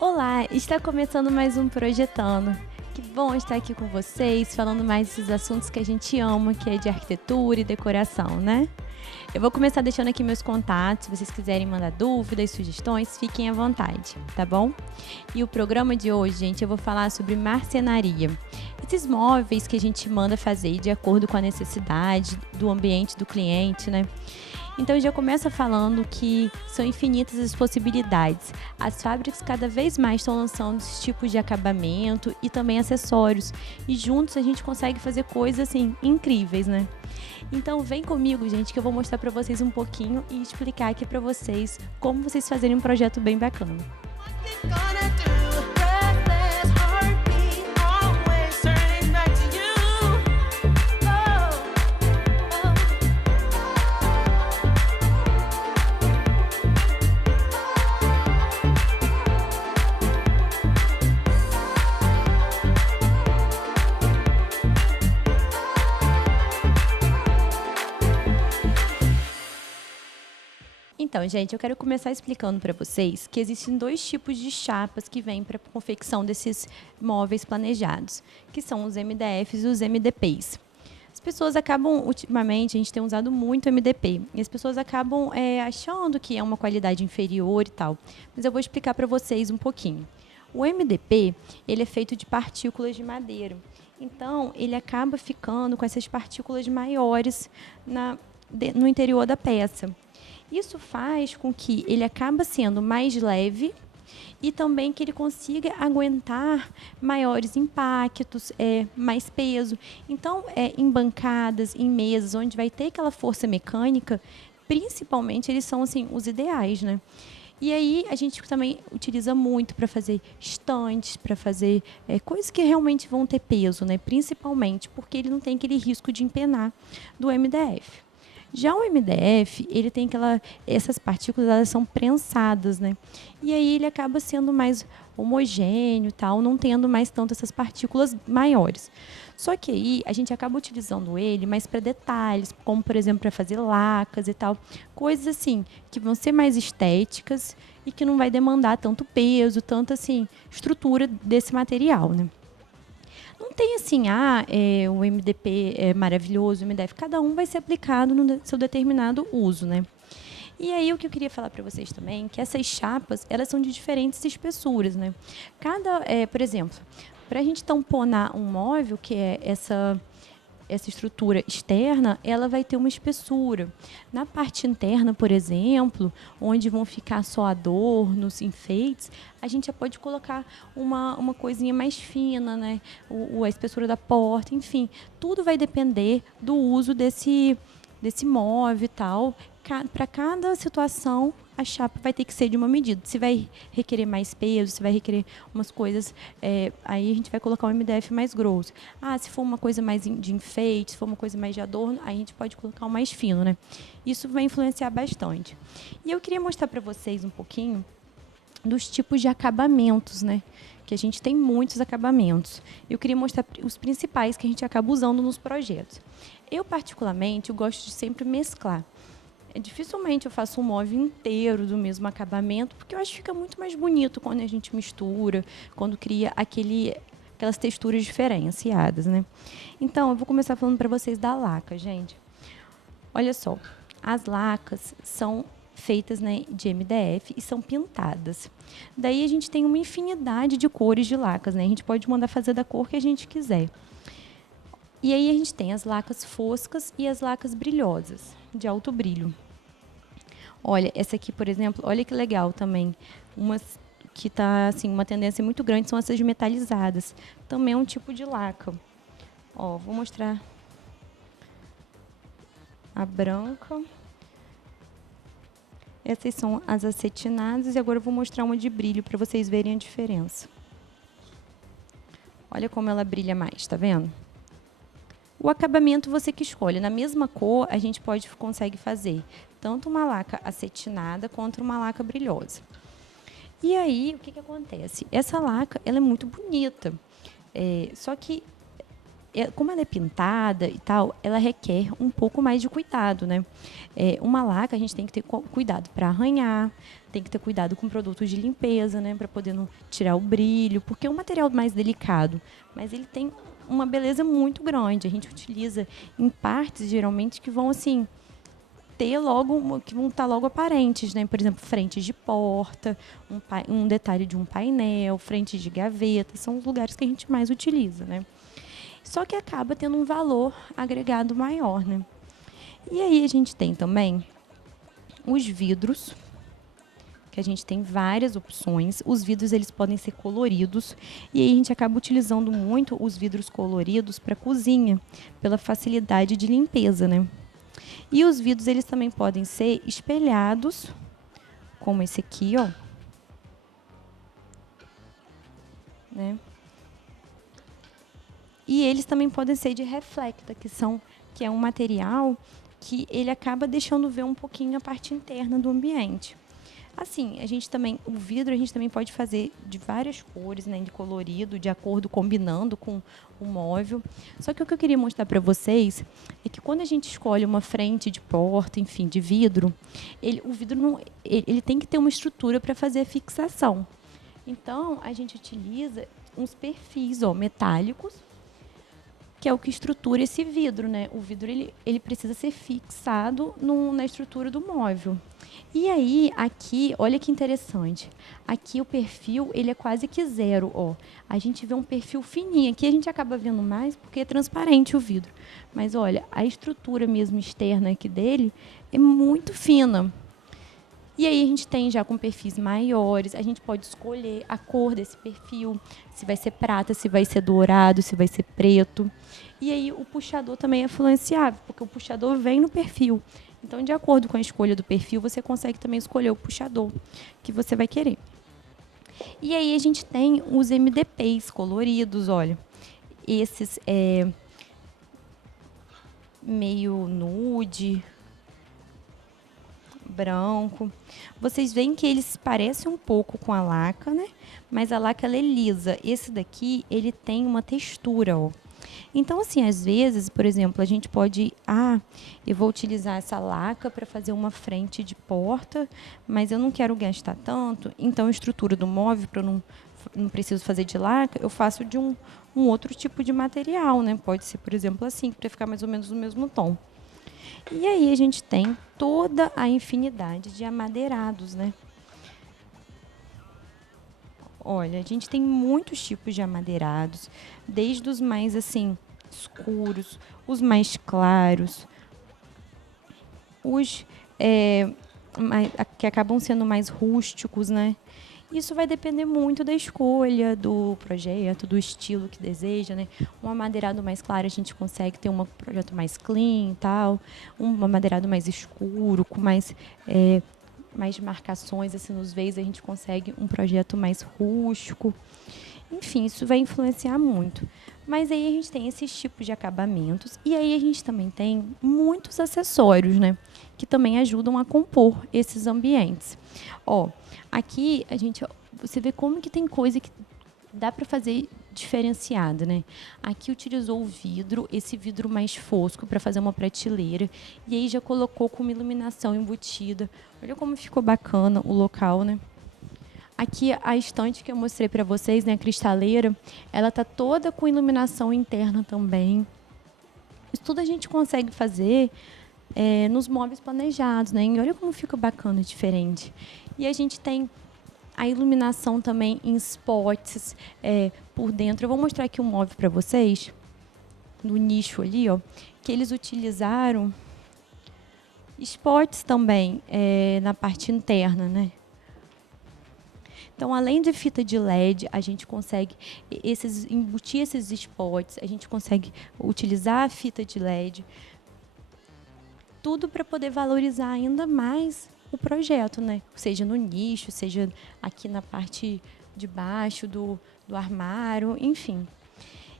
Olá, está começando mais um Projetando. Que bom estar aqui com vocês, falando mais desses assuntos que a gente ama, que é de arquitetura e decoração, né? Eu vou começar deixando aqui meus contatos, se vocês quiserem mandar dúvidas, sugestões, fiquem à vontade, tá bom? E o programa de hoje, gente, eu vou falar sobre marcenaria. Esses móveis que a gente manda fazer de acordo com a necessidade do ambiente do cliente, né? Então, eu já começo falando que são infinitas as possibilidades. As fábricas cada vez mais estão lançando esses tipos de acabamento e também acessórios. E juntos a gente consegue fazer coisas, assim, incríveis, né? Então, vem comigo, gente, que eu vou mostrar para vocês um pouquinho e explicar aqui para vocês como vocês fazerem um projeto bem bacana. Então, gente, eu quero começar explicando para vocês que existem dois tipos de chapas que vêm para a confecção desses móveis planejados, que são os MDFs e os MDPs. As pessoas acabam, ultimamente, a gente tem usado muito MDP, e as pessoas acabam achando que é uma qualidade inferior e tal, mas eu vou explicar para vocês um pouquinho. O MDP, ele é feito de partículas de madeira, então ele acaba ficando com essas partículas maiores no interior da peça. Isso faz com que ele acabe sendo mais leve e também que ele consiga aguentar maiores impactos, mais peso. Então, em bancadas, em mesas, onde vai ter aquela força mecânica, principalmente, eles são assim, os ideais, né? E aí, a gente também utiliza muito para fazer estantes, para fazer coisas que realmente vão ter peso, né? Principalmente porque ele não tem aquele risco de empenar do MDF. Já o MDF, ele tem essas partículas, elas são prensadas, né? E aí ele acaba sendo mais homogêneo, tal, não tendo mais tanto essas partículas maiores. Só que aí a gente acaba utilizando ele mais para detalhes, como por exemplo para fazer lacas e tal, coisas assim que vão ser mais estéticas e que não vai demandar tanto peso, tanta assim estrutura desse material, né? Não tem assim, o MDP é maravilhoso, o MDF, cada um vai ser aplicado no seu determinado uso, né? E aí o que eu queria falar para vocês também, que essas chapas, elas são de diferentes espessuras, né? Por exemplo, para a gente tamponar um móvel, que é essa estrutura externa, ela vai ter uma espessura. Na parte interna, por exemplo, onde vão ficar só adornos, enfeites, a gente já pode colocar uma coisinha mais fina, né? A espessura da porta, enfim. Tudo vai depender do uso desse móvel e tal. Para cada situação, a chapa vai ter que ser de uma medida. Se vai requerer mais peso, se vai requerer umas coisas, aí a gente vai colocar um MDF mais grosso. Se for uma coisa mais de enfeite, se for uma coisa mais de adorno, aí a gente pode colocar um mais fino, né? Isso vai influenciar bastante. E eu queria mostrar para vocês um pouquinho dos tipos de acabamentos, né? Que a gente tem muitos acabamentos. Eu queria mostrar os principais que a gente acaba usando nos projetos. Eu, particularmente, eu gosto de sempre mesclar. Dificilmente eu faço um móvel inteiro do mesmo acabamento, porque eu acho que fica muito mais bonito quando a gente mistura, quando cria aquelas texturas diferenciadas, né? Então, eu vou começar falando para vocês da laca, gente. Olha só, as lacas são feitas, né, de MDF e são pintadas. Daí a gente tem uma infinidade de cores de lacas, né? A gente pode mandar fazer da cor que a gente quiser. E aí a gente tem as lacas foscas e as lacas brilhosas, de alto brilho. Olha, essa aqui, por exemplo, olha que legal também. Umas que está assim, uma tendência muito grande são essas metalizadas. Também é um tipo de laca. Ó, vou mostrar a branca. Essas são as acetinadas e agora eu vou mostrar uma de brilho para vocês verem a diferença. Olha como ela brilha mais, tá vendo? O acabamento você que escolhe. Na mesma cor, a gente consegue fazer tanto uma laca acetinada quanto uma laca brilhosa. E aí, o que acontece? Essa laca, ela é muito bonita. Só que como ela é pintada e tal, ela requer um pouco mais de cuidado, né? Uma laca a gente tem que ter cuidado para arranhar, tem que ter cuidado com produtos de limpeza, né? Para poder não tirar o brilho, porque é um material mais delicado, mas ele tem uma beleza muito grande. A gente utiliza em partes, geralmente, que vão assim ter logo, que vão estar logo aparentes, né? Por exemplo, frentes de porta, um detalhe de um painel, frentes de gaveta, são os lugares que a gente mais utiliza, né? Só que acaba tendo um valor agregado maior, né? E aí a gente tem também os vidros, que a gente tem várias opções. Os vidros eles podem ser coloridos e aí a gente acaba utilizando muito os vidros coloridos para cozinha, pela facilidade de limpeza, né? E os vidros eles também podem ser espelhados, como esse aqui, ó, né? E eles também podem ser de reflecta, que é um material que ele acaba deixando ver um pouquinho a parte interna do ambiente. Assim, o vidro a gente também pode fazer de várias cores, né, de colorido, de acordo, combinando com o móvel. Só que o que eu queria mostrar para vocês é que quando a gente escolhe uma frente de porta, enfim, de vidro, o vidro não, ele tem que ter uma estrutura para fazer a fixação. Então, a gente utiliza uns perfis, ó, metálicos, que é o que estrutura esse vidro, né? O vidro ele precisa ser fixado na estrutura do móvel. E aí, aqui, olha que interessante. Aqui o perfil, ele é quase que zero, ó. A gente vê um perfil fininho. Aqui a gente acaba vendo mais porque é transparente o vidro. Mas olha, a estrutura mesmo externa aqui dele é muito fina. E aí a gente tem já com perfis maiores, a gente pode escolher a cor desse perfil, se vai ser prata, se vai ser dourado, se vai ser preto. E aí o puxador também é influenciável, porque o puxador vem no perfil. Então, de acordo com a escolha do perfil, você consegue também escolher o puxador que você vai querer. E aí a gente tem os MDPs coloridos, olha. Esses meio nude, branco. Vocês veem que eles parecem um pouco com a laca, né? Mas a laca ela é lisa. Esse daqui, ele tem uma textura, ó. Então, assim, às vezes, por exemplo, a gente pode... eu vou utilizar essa laca para fazer uma frente de porta, mas eu não quero gastar tanto. Então, a estrutura do móvel, para eu não preciso fazer de laca, eu faço de um outro tipo de material, né? Pode ser, por exemplo, assim, para ficar mais ou menos no mesmo tom. E aí a gente tem toda a infinidade de amadeirados, né? Olha, a gente tem muitos tipos de amadeirados, desde os mais, assim, escuros, os mais claros, os que acabam sendo mais rústicos, né? Isso vai depender muito da escolha, do projeto, do estilo que deseja, né? Um amadeirado mais claro, a gente consegue ter um projeto mais clean e tal. Um amadeirado mais escuro, com mais marcações assim, nos veios, a gente consegue um projeto mais rústico. Enfim, isso vai influenciar muito. Mas aí a gente tem esses tipos de acabamentos e aí a gente também tem muitos acessórios, né? Que também ajudam a compor esses ambientes. Ó, aqui você vê como que tem coisa que dá para fazer diferenciada, né? Aqui utilizou o vidro, esse vidro mais fosco para fazer uma prateleira e aí já colocou com uma iluminação embutida. Olha como ficou bacana o local, né? Aqui a estante que eu mostrei para vocês, né, a cristaleira, ela tá toda com iluminação interna também. Isso tudo a gente consegue fazer nos móveis planejados, né? E olha como fica bacana, diferente. E a gente tem a iluminação também em spots por dentro. Eu vou mostrar aqui um móvel para vocês, no nicho ali, ó, que eles utilizaram spots também na parte interna, né? Então, além de fita de LED, a gente consegue embutir esses spots, a gente consegue utilizar a fita de LED, tudo para poder valorizar ainda mais o projeto, né? Seja no nicho, seja aqui na parte de baixo do armário, enfim.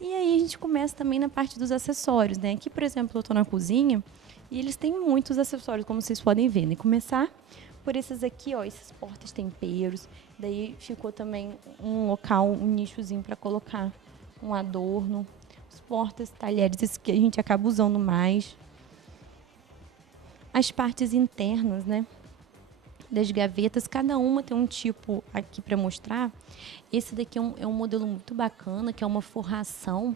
E aí a gente começa também na parte dos acessórios, né? Aqui, por exemplo, eu estou na cozinha e eles têm muitos acessórios, como vocês podem ver, né? Começar por esses aqui, ó, esses portas-temperos. Daí ficou também um local, um nichozinho para colocar um adorno. Os portas, talheres, esse que a gente acaba usando mais. As partes internas, né, das gavetas, cada uma tem um tipo aqui para mostrar. Esse daqui é um modelo muito bacana, que é uma forração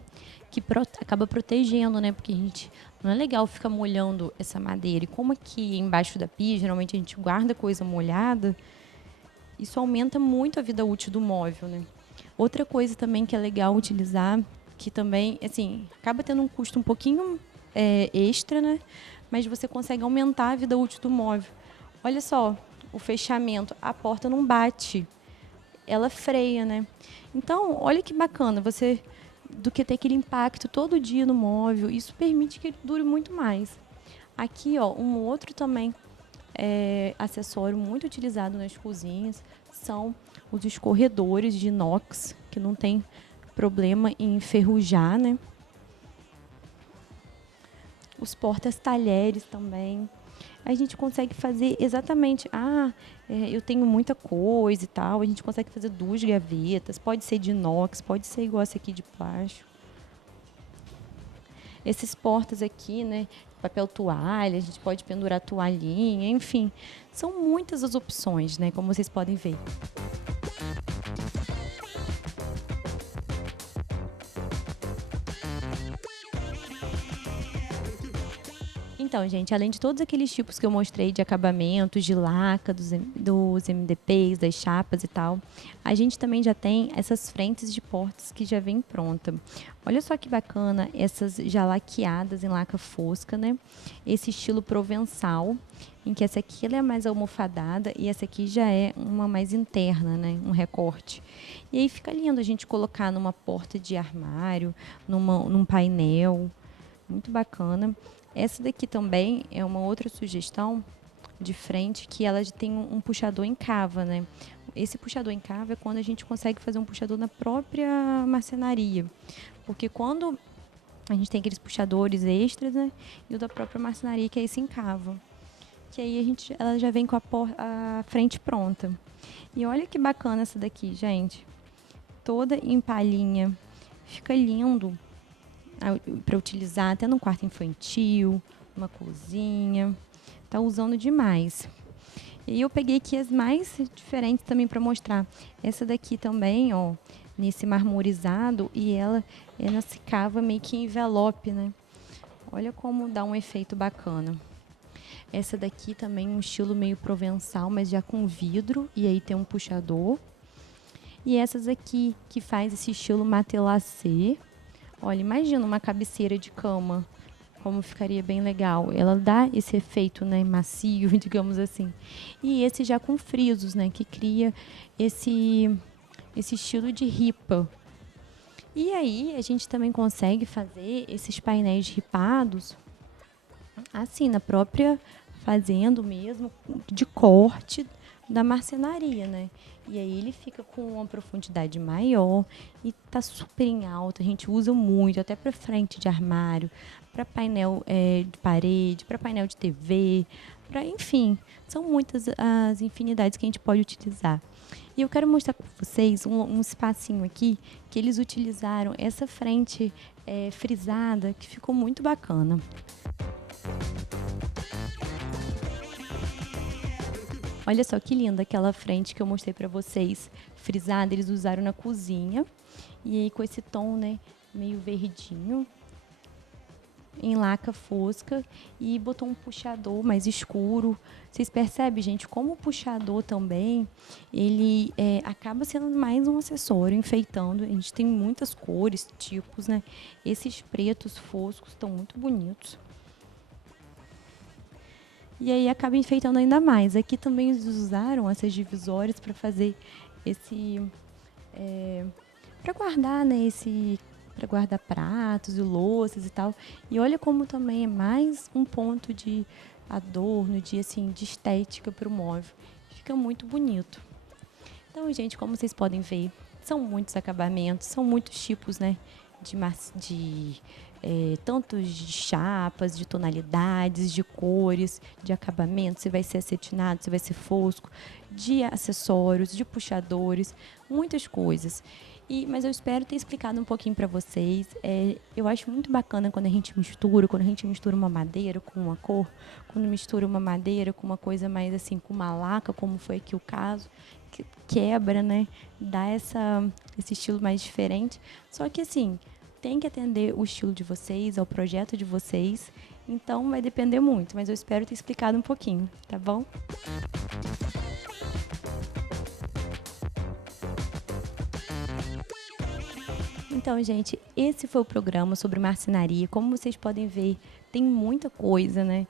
que acaba protegendo, né? Porque a gente não é legal ficar molhando essa madeira. E como aqui embaixo da pia, geralmente a gente guarda coisa molhada, isso aumenta muito a vida útil do móvel, né? Outra coisa também que é legal utilizar, que também, assim, acaba tendo um custo um pouquinho extra, né? Mas você consegue aumentar a vida útil do móvel. Olha só, o fechamento, a porta não bate, ela freia, né? Então, olha que bacana, você do que ter aquele impacto todo dia no móvel, isso permite que ele dure muito mais. Aqui, ó, um outro também acessório muito utilizado nas cozinhas são os escorredores de inox, que não tem problema em enferrujar, né? Os portas-talheres também. A gente consegue fazer exatamente, eu tenho muita coisa e tal, a gente consegue fazer 2 gavetas, pode ser de inox, pode ser igual essa aqui de plástico. Esses portas aqui, né, papel toalha, a gente pode pendurar toalhinha, enfim, são muitas as opções, né, como vocês podem ver. Então, gente, além de todos aqueles tipos que eu mostrei de acabamentos, de laca, dos MDPs, das chapas e tal, a gente também já tem essas frentes de portas que já vem pronta. Olha só que bacana, essas já laqueadas em laca fosca, né? Esse estilo provençal, em que essa aqui ela é mais almofadada e essa aqui já é uma mais interna, né? Um recorte. E aí fica lindo a gente colocar numa porta de armário, num painel, muito bacana. Essa daqui também é uma outra sugestão de frente, que ela tem um puxador em cava, né? Esse puxador em cava é quando a gente consegue fazer um puxador na própria marcenaria. Porque quando a gente tem aqueles puxadores extras, né? E o da própria marcenaria, que é esse em cava. Que aí ela já vem com a frente pronta. E olha que bacana essa daqui, gente. Toda em palhinha. Fica lindo para utilizar até no quarto infantil, uma cozinha. Tá usando demais. E eu peguei aqui as mais diferentes também para mostrar. Essa daqui também, ó, nesse marmorizado, e ela é nessa cava meio que envelope, né? Olha como dá um efeito bacana. Essa daqui também um estilo meio provençal, mas já com vidro, e aí tem um puxador. E essas aqui que faz esse estilo matelassé. Olha, imagina uma cabeceira de cama, como ficaria bem legal. Ela dá esse efeito, né, macio, digamos assim. E esse já com frisos, né, que cria esse estilo de ripa. E aí a gente também consegue fazer esses painéis ripados assim, na própria fazenda mesmo, de corte da marcenaria, né? E aí ele fica com uma profundidade maior e tá super em alta. A gente usa muito, até para frente de armário, para painel de parede, para painel de TV, para enfim, são muitas as infinidades que a gente pode utilizar. E eu quero mostrar para vocês um espacinho aqui que eles utilizaram essa frente frisada que ficou muito bacana. Olha só que linda aquela frente que eu mostrei para vocês, frisada, eles usaram na cozinha. E aí com esse tom, né, meio verdinho, em laca fosca, e botou um puxador mais escuro. Vocês percebem, gente, como o puxador também, ele acaba sendo mais um acessório, enfeitando. A gente tem muitas cores, tipos, né? Esses pretos foscos estão muito bonitos. E aí acaba enfeitando ainda mais. Aqui também eles usaram essas divisórias para fazer esse... para guardar, né, para guardar pratos e louças e tal. E olha como também é mais um ponto de adorno, assim, de estética para o móvel. Fica muito bonito. Então, gente, como vocês podem ver, são muitos acabamentos, são muitos tipos, né, de tanto de chapas, de tonalidades, de cores, de acabamento, se vai ser acetinado, se vai ser fosco, de acessórios, de puxadores, muitas coisas. Mas eu espero ter explicado um pouquinho para vocês. Eu acho muito bacana quando a gente mistura uma madeira com uma cor, quando mistura uma madeira com uma coisa mais assim, com uma laca, como foi aqui o caso, que quebra, né? Dá esse estilo mais diferente. Só que assim, tem que atender o estilo de vocês, ao projeto de vocês. Então vai depender muito, mas eu espero ter explicado um pouquinho, tá bom? Então, gente, esse foi o programa sobre marcenaria. Como vocês podem ver, tem muita coisa, né?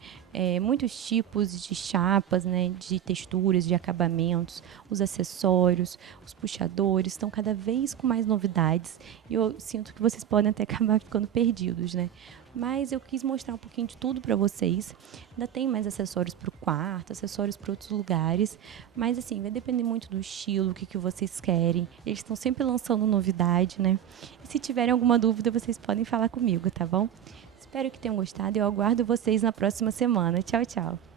Muitos tipos de chapas, né? De texturas, de acabamentos, os acessórios, os puxadores, estão cada vez com mais novidades. E eu sinto que vocês podem até acabar ficando perdidos, né? Mas eu quis mostrar um pouquinho de tudo para vocês. Ainda tem mais acessórios para o quarto, acessórios para outros lugares. Mas, assim, vai depender muito do estilo, o que vocês querem. Eles estão sempre lançando novidade, né? E se tiverem alguma dúvida, vocês podem falar comigo, tá bom? Espero que tenham gostado e eu aguardo vocês na próxima semana. Tchau, tchau!